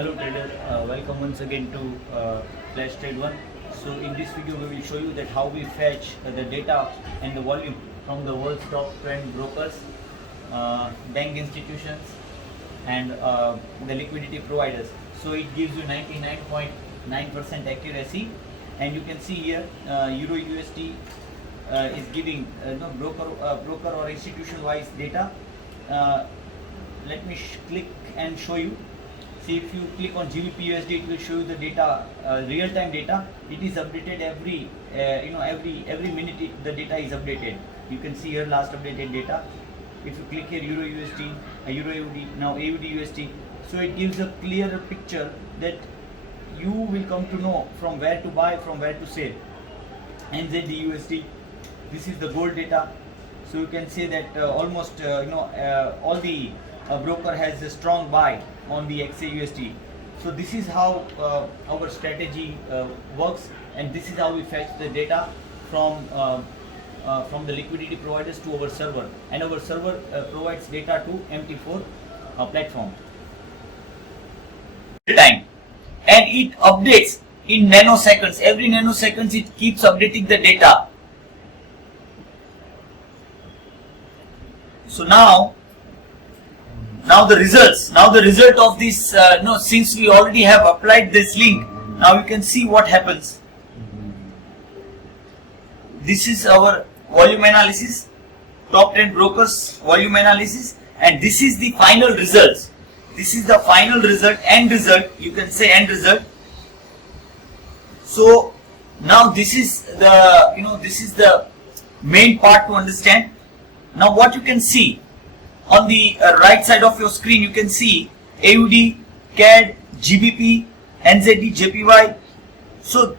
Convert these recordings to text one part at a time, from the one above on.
Hello trader, welcome once again to Flash Trade 1. So in this video we will show you that how we fetch the data and the volume from the world's top 10 brokers, bank institutions and the liquidity providers. So it gives you 99.9% accuracy, and you can see here Euro USD is giving broker or institution wise data. Let me click and show you. See, if you click on GBP USD, it will show you the data, real-time data. It is updated every minute. The data is updated. You can see here last updated data. If you click here Euro USD, Euro AUD, now AUD USD. So it gives a clearer picture that you will come to know from where to buy, from where to sell. NZD USD. This is the gold data. So you can say that almost all the broker has a strong buy on the XAUSD. So this is how our strategy works, and this is how we fetch the data from the liquidity providers to our server, and our server provides data to MT4 platform time, and it updates in nanoseconds. Every nanoseconds it keeps updating the data. So now the results. Now the result of this, since we already have applied this link, now you can see what happens. This is our volume analysis, top 10 brokers volume analysis, and this is the final results. This is the final result, end result. You can say end result. So now this is the main part to understand. Now what you can see on the right side of your screen, you can see AUD, CAD, GBP, NZD, JPY. So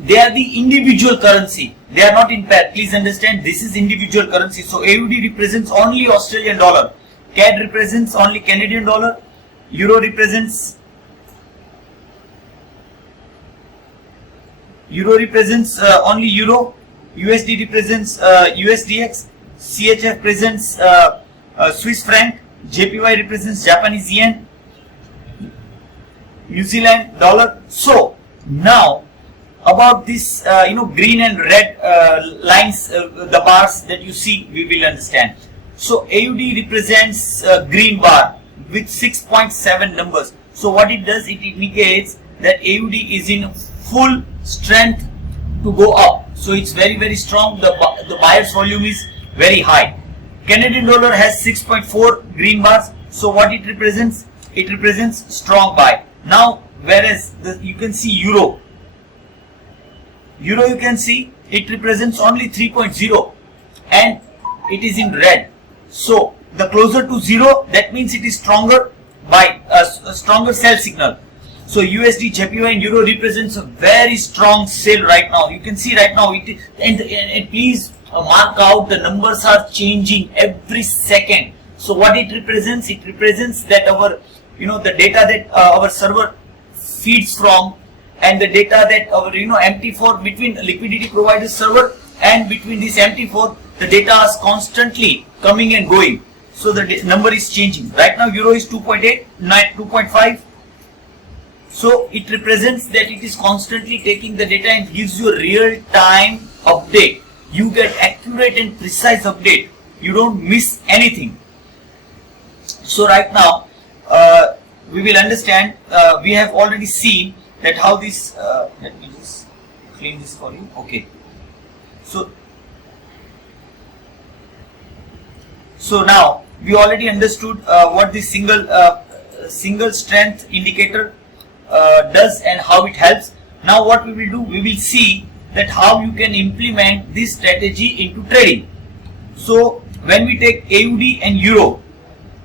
they are the individual currency. They are not in pair. Please understand, this is individual currency. So AUD represents only Australian dollar. CAD represents only Canadian dollar. Euro represents only Euro. USD represents USDX. CHF presents Swiss franc. JPY represents Japanese yen. New Zealand dollar. So now about this green and red lines, the bars that you see, we will understand. So AUD represents green bar with 6.7 numbers. So what it does, it indicates that AUD is in full strength to go up. So it's very, very strong. The buyer's volume is very high. Canadian dollar has 6.4 green bars. So what it represents? It represents strong buy. Now, whereas you can see Euro. Euro, you can see it represents only 3.0 and it is in red. So the closer to 0, that means it is stronger buy, a stronger sell signal. So USD, JPY and Euro represents a very strong sale right now. You can see right now and please mark out, the numbers are changing every second. So what it represents? It represents that our the data that our server feeds from, and the data that our MT4, between liquidity provider server and between this MT4, the data is constantly coming and going. So the number is changing. Right now Euro is 2.8, 2.5. So it represents that it is constantly taking the data and gives you a real time update. You get accurate and precise update. You don't miss anything. So right now we will understand. We have already seen that how this. Let me just clean this for you. Okay. So now we already understood what this single strength indicator does and how it helps. Now what we will do, we will see that how you can implement this strategy into trading. So when we take AUD and Euro,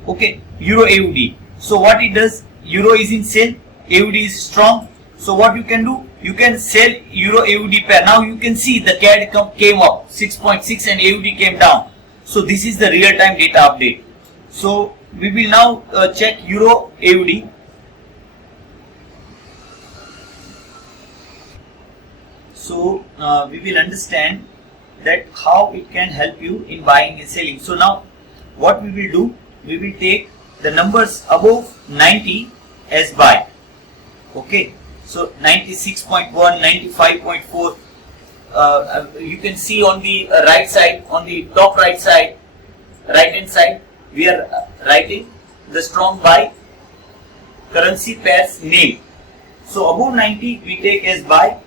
okay, Euro AUD. So what it does, Euro is in sale, AUD is strong. So what you can do, you can sell Euro AUD pair. Now you can see the CAD came up 6.6 and AUD came down. So this is the real time data update. So we will now check Euro AUD. So we will understand that how it can help you in buying and selling. So now what we will do, we will take the numbers above 90 as buy. Okay, so 96.1, 95.4. You can see on the right side, on the top right side, right hand side, we are writing the strong buy currency pairs name. So above 90 we take as buy,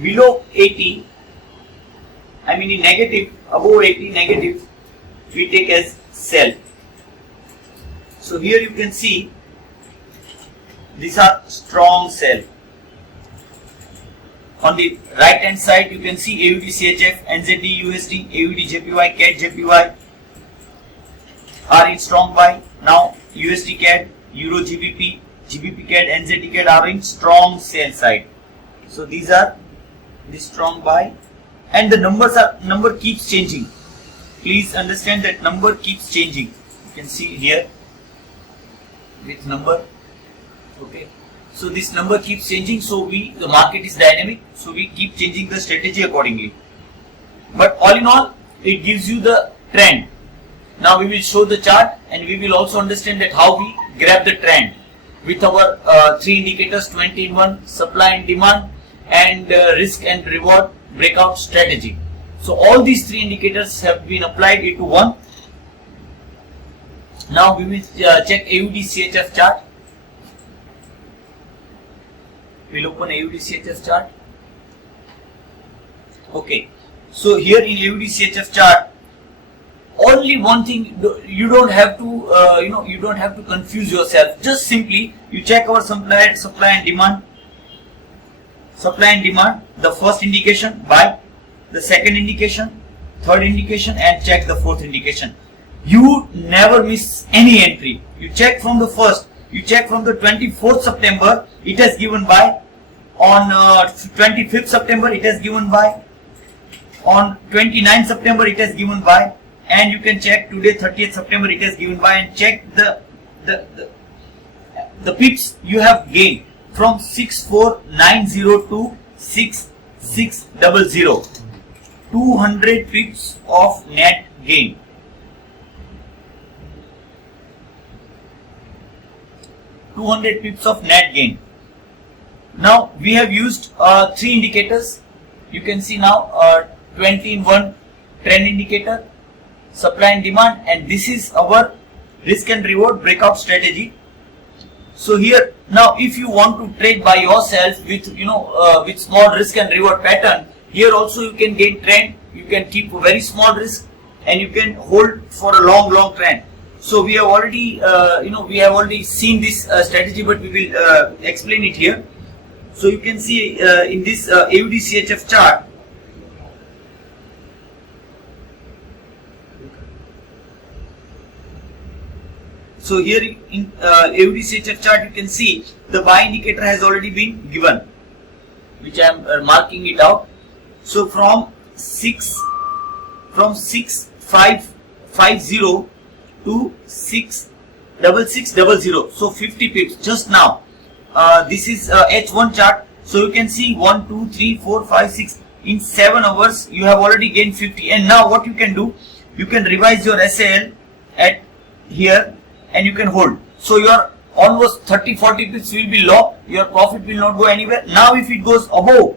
below 80, I mean in negative, above 80 negative, we take as sell. So here you can see these are strong sell. On the right hand side you can see AUD CHF, NZD USD, AUD JPY, CAD JPY are in strong buy. Now USD CAD, Euro GBP, GBP CAD, NZD CAD are in strong sell side. So these are the strong buy, and the number keeps changing. Please understand that number keeps changing. You can see here with number. Okay, so this number keeps changing, so the market is dynamic, so we keep changing the strategy accordingly. But all in all, it gives you the trend. Now we will show the chart, and we will also understand that how we grab the trend with our three indicators, 20 in 1, supply and demand, and risk and reward breakout strategy. So all these three indicators have been applied into one. Now we will check AUD CHF chart. We'll open AUD CHF chart. Okay, so here in AUD CHF chart, only one thing, you don't have to you don't have to confuse yourself. Just simply you check our supply and demand. Supply and demand, the first indication buy, the second indication, third indication, and check the fourth indication. You never miss any entry. You check from the first, you check from the 24th September, it has given buy. On 25th September, it has given buy. On 29th September, it has given buy. And you can check today, 30th September, it has given buy, and check the pips you have gained from 6490 to 6600. 200 pips of net gain. 200 pips of net gain. Now we have used three indicators. You can see now 20 in 1 trend indicator, supply and demand, and this is our risk and reward breakout strategy. So here now, if you want to trade by yourself with with small risk and reward pattern, here also you can gain trend. You can keep a very small risk, and you can hold for a long trend. So we have already we have already seen this strategy, but we will explain it here. So you can see in this AUD CHF chart, so here in AUD CHF chart you can see the buy indicator has already been given, which I am marking it out. So from 6550 to 66600, so 50 pips just now. This is H1 chart, so you can see 1 2 3 4 5 6 in 7 hours you have already gained 50. And now what you can do, you can revise your SAL at here and you can hold. So your almost 30-40 pips will be locked, your profit will not go anywhere. Now if it goes above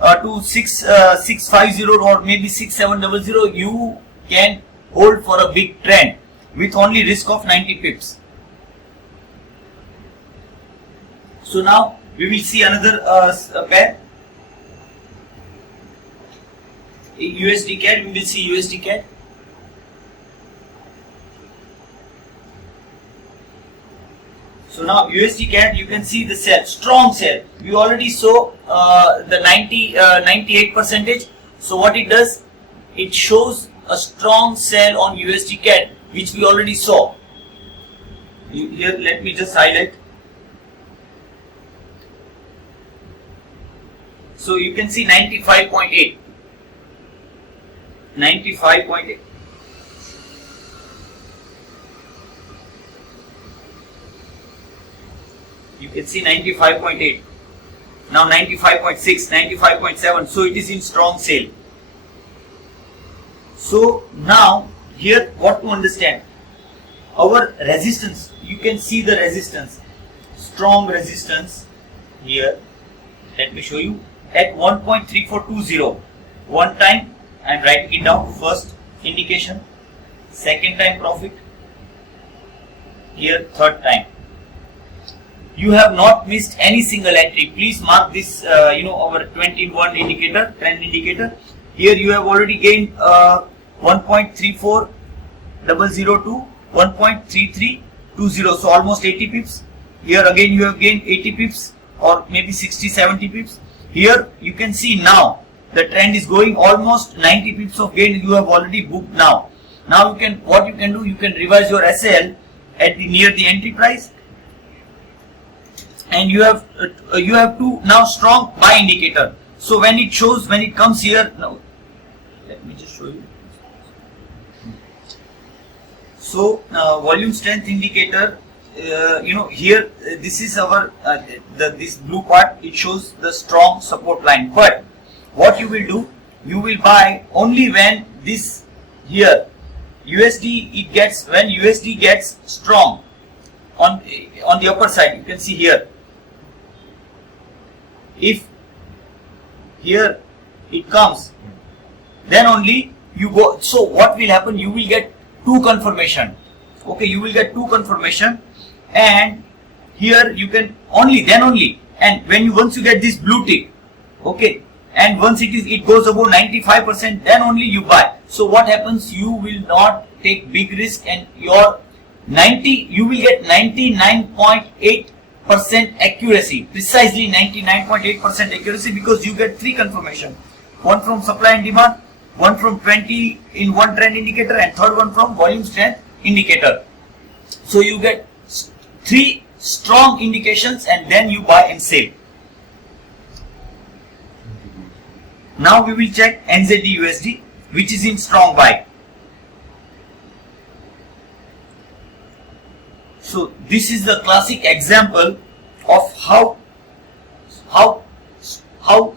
to 6650 or maybe 6700, you can hold for a big trend with only risk of 90 pips. So now we will see another pair, USD CAD. We will see USD CAD. So now USD CAD, you can see the sell, strong sell. We already saw the 98%. So what it does, it shows a strong sell on USD CAD, which we already saw. Here, let me just highlight. So you can see 95.8. 95.8. You can see 95.8. Now 95.6, 95.7. So it is in strong sale. So now here what to understand? Our resistance, you can see the resistance. strong resistance here. Let me show you at 1.3420. One time I am writing it down. First indication, second time profit, here third time. You have not missed any single entry. Please mark this, our 21 indicator, trend indicator. Here you have already gained 1.34002, 1.3320, so almost 80 pips. Here again you have gained 80 pips or maybe 60-70 pips. Here you can see now the trend is going almost 90 pips of gain you have already booked now. Now you can, what you can do, you can revise your SL at the near the entry price, and you have to now strong buy indicator. So when it shows, when it comes here, now let me just show you. So volume strength indicator, here this is our this blue part, it shows the strong support line. But what you will do, you will buy only when this here USD when USD gets strong on the upper side. You can see here, if here it comes, then only you go. So what will happen, you will get two confirmation. Okay, you will get two confirmation, and here you can then only, and once you get this blue tick, okay, and once it goes above 95%, then only you buy. So what happens, you will not take big risk, and you will get 99.8% accuracy, precisely 99.8% accuracy, because you get three confirmation, one from supply and demand, one from 20 in one trend indicator, and third one from volume strength indicator. So you get three strong indications, and then you buy and sell. Now we will check NZD USD, which is in strong buy. So this is the classic example of how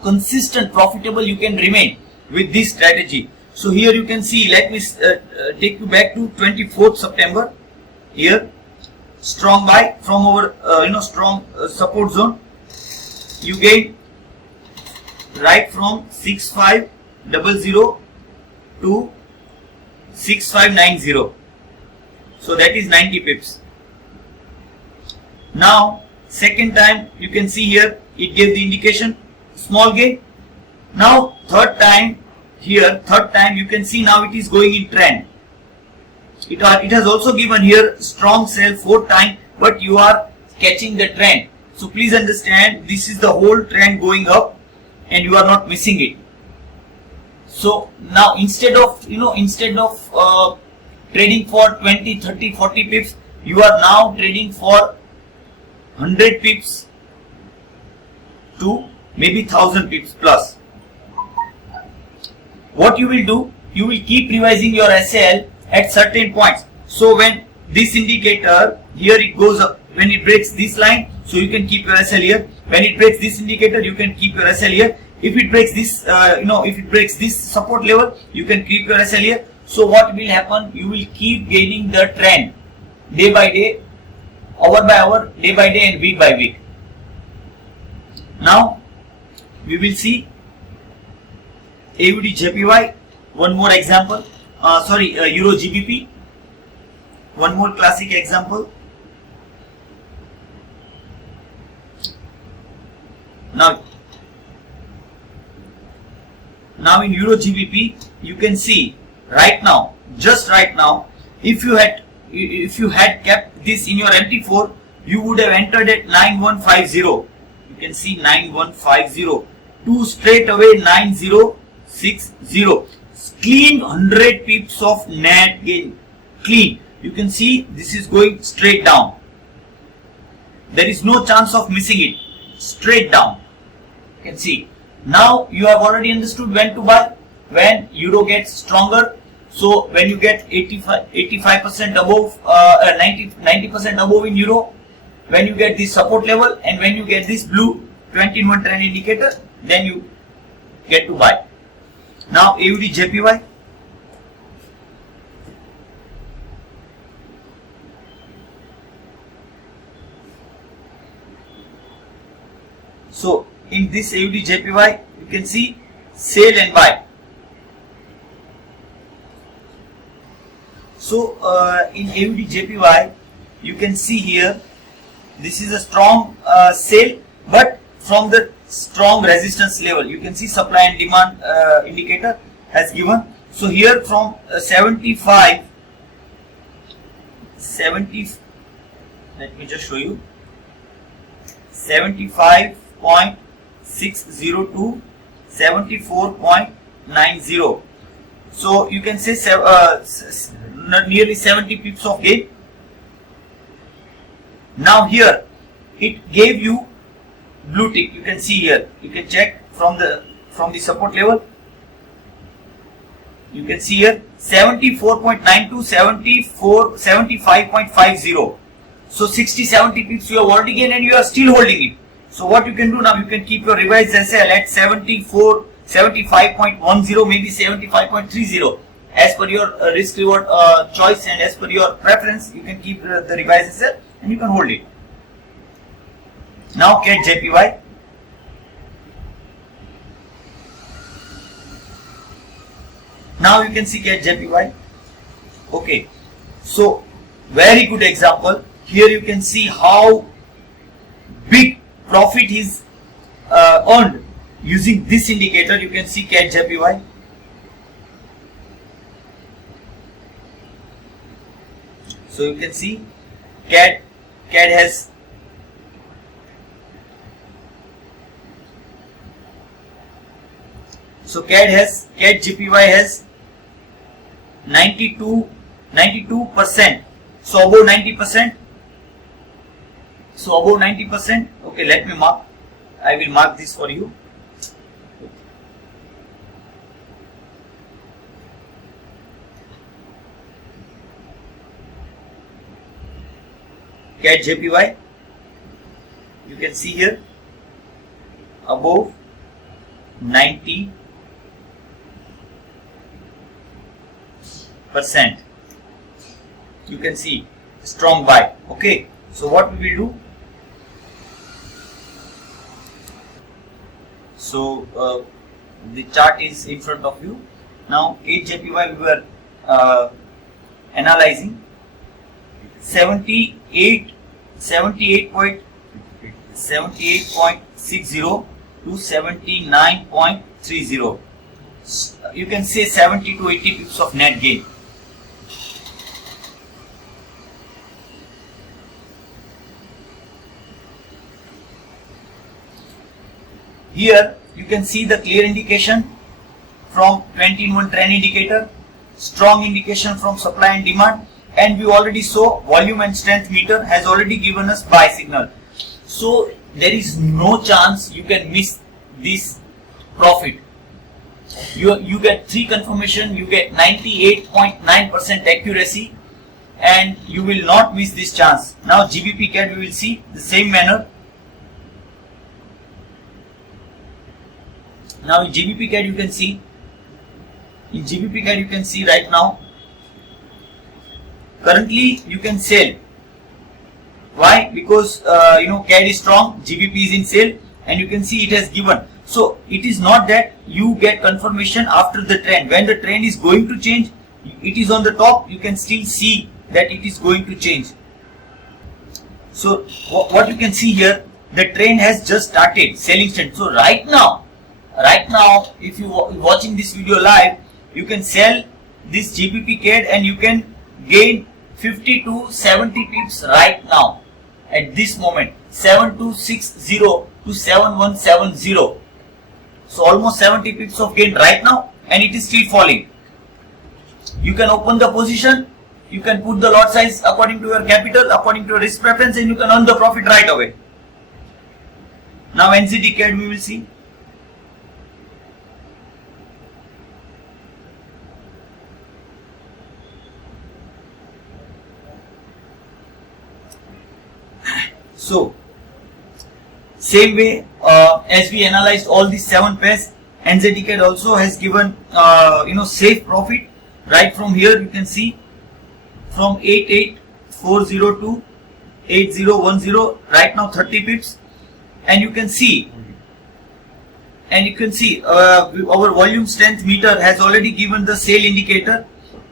consistent, profitable you can remain with this strategy. So here you can see, let me take you back to 24th September. Here, strong buy from our strong support zone. You gain right from 6500 to 6590. So that is 90 pips. Now second time, you can see here it gave the indication small gain. Now third time, here third time you can see now it is going in trend. It has also given here strong sell fourth time, but you are catching the trend. So please understand, this is the whole trend going up and you are not missing it. So now instead of trading for 20, 30, 40 pips, you are now trading for 100 pips to maybe 1000 pips plus. What you will do, you will keep revising your SL at certain points. So when this indicator here it goes up, when it breaks this line, so you can keep your SL here. When it breaks this indicator, you can keep your SL here. If it breaks this, if it breaks this support level, you can keep your SL here. So what will happen? You will keep gaining the trend day by day, hour by hour, day by day, and week by week. Now we will see AUD JPY. One more example. Euro GBP. One more classic example. Now in Euro GBP, you can see right now, just right now, if you had kept this in your MT4, you would have entered at 9150. You can see 9150 to straight away 9060. Clean 100 pips of net gain. Clean. You can see this is going straight down. There is no chance of missing it. Straight down. You can see. Now you have already understood when to buy, when euro gets stronger. So when you get 85% above, 90% above in euro, when you get this support level, and when you get this blue 20-in-1 trend indicator, then you get to buy. Now AUD JPY. So in this AUD JPY, you can see sell and buy. So in AUD JPY, you can see here, this is a strong sale, but from the strong resistance level. You can see supply and demand indicator has given. So here from 70, let me just show you, 75.60 to 74.90. So you can say nearly 70 pips of gain. Now here it gave you blue tick. You can see here. You can check from the support level. You can see here 74.9 to 75.50. So 60-70 pips you have already gained and you are still holding it. So what you can do now, you can keep your revised SL at 75.10, maybe 75.30. As per your risk reward choice and as per your preference, you can keep the revised SL and you can hold it. Now CAD JPY. Now you can see CAD JPY. Okay, so very good example. Here you can see how big profit is earned using this indicator. You can see CAD JPY. So you can see CAD has CAD JPY has 92%. So above 90%. So above 90%. Okay, let me mark. I will mark this for you. CAD JPY. You can see here above 90%. You can see strong buy. Okay, so what we will do? So the chart is in front of you. Now CAD JPY we were analyzing 78.60 to 79.30. You can say 70 to 80 pips of net gain. Here you can see the clear indication from 20-in-1 trend indicator, strong indication from supply and demand, and we already saw volume and strength meter has already given us buy signal. So there is no chance you can miss this profit. You get 3 confirmation, you get 98.9% accuracy, and you will not miss this chance. Now GBP CAD we will see the same manner. Now in GBP CAD you can see, right now, currently you can sell. Why? Because CAD is strong, GBP is in sale, and you can see it has given. So it is not that you get confirmation after the trend. When the trend is going to change, it is on the top, you can still see that it is going to change. So what you can see here, the trend has just started, selling trend. So right now, if you are watching this video live, you can sell this GBP CAD and you can gain 50 to 70 pips right now at this moment, 7260 to 7170. So almost 70 pips of gain right now, and it is still falling. You can open the position, you can put the lot size according to your capital, according to your risk preference, and you can earn the profit right away. Now NZD CAD we will see. So same way as we analyzed all these 7 pairs, NZD CAD also has given safe profit. Right from here you can see from 8840 to 8010, right now 30 pips, and you can see our volume strength meter has already given the sale indicator,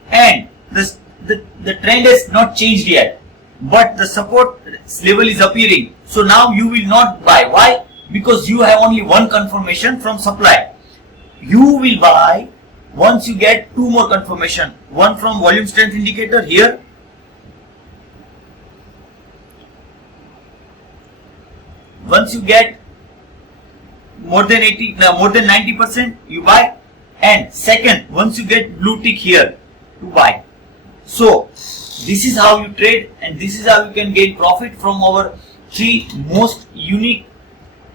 and the trend has not changed yet, but the support level is appearing. So now you will not buy. Why? Because you have only one confirmation from supply. You will buy once you get two more confirmation, one from volume strength indicator here, once you get more than 90%, you buy, and second, once you get blue tick here, to buy. So this is how you trade, and this is how you can gain profit from our three most unique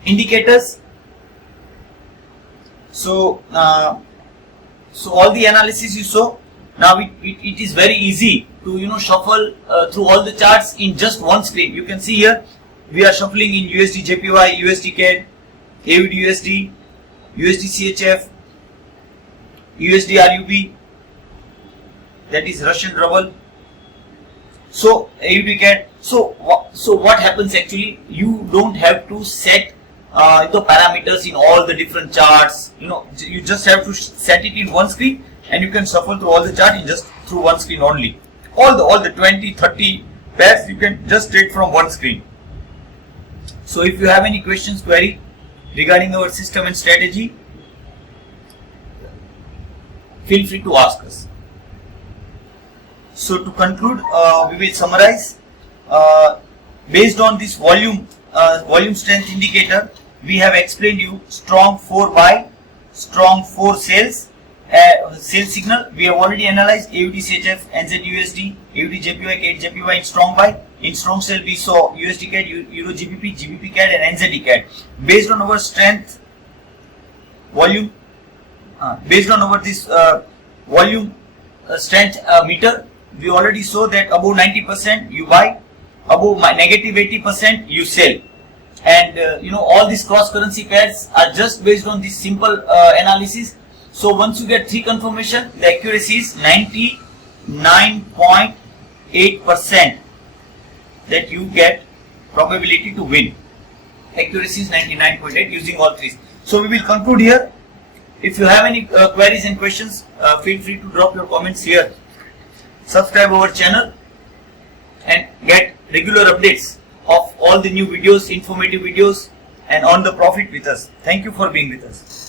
indicators. So all the analysis you saw, now it is very easy to shuffle through all the charts in just one screen. You can see here we are shuffling in USD JPY, USD CAD, AUD USD, USD CHF, USD RUB, that is Russian ruble. So AUD CAD. So what happens actually? You don't have to set the parameters in all the different charts. You just have to set it in one screen, and you can shuffle through all the chart in just through one screen only. All the 20, 30 pairs you can just trade from one screen. So if you have any questions, query regarding our system and strategy, feel free to ask us. So to conclude, we will summarize. Based on this volume strength indicator, we have explained you strong 4 buy, strong 4 sales, sales signal. We have already analyzed AUD CHF, NZ USD, AUD JPY, CAD JPY in strong buy. In strong sell, we saw USD CAD, Euro GBP, GBP CAD, and NZD CAD. Based on our strength volume, based on our this volume strength meter, we already saw that above 90% you buy, above negative 80% you sell. And all these cross currency pairs are just based on this simple analysis. So once you get 3 confirmation, the accuracy is 99.8% that you get probability to win. Accuracy is 99.8 using all 3. So we will conclude here. If you have any queries and questions, feel free to drop your comments here. Subscribe our channel and get regular updates of all the new videos, informative videos, and earn the profit with us. Thank you for being with us.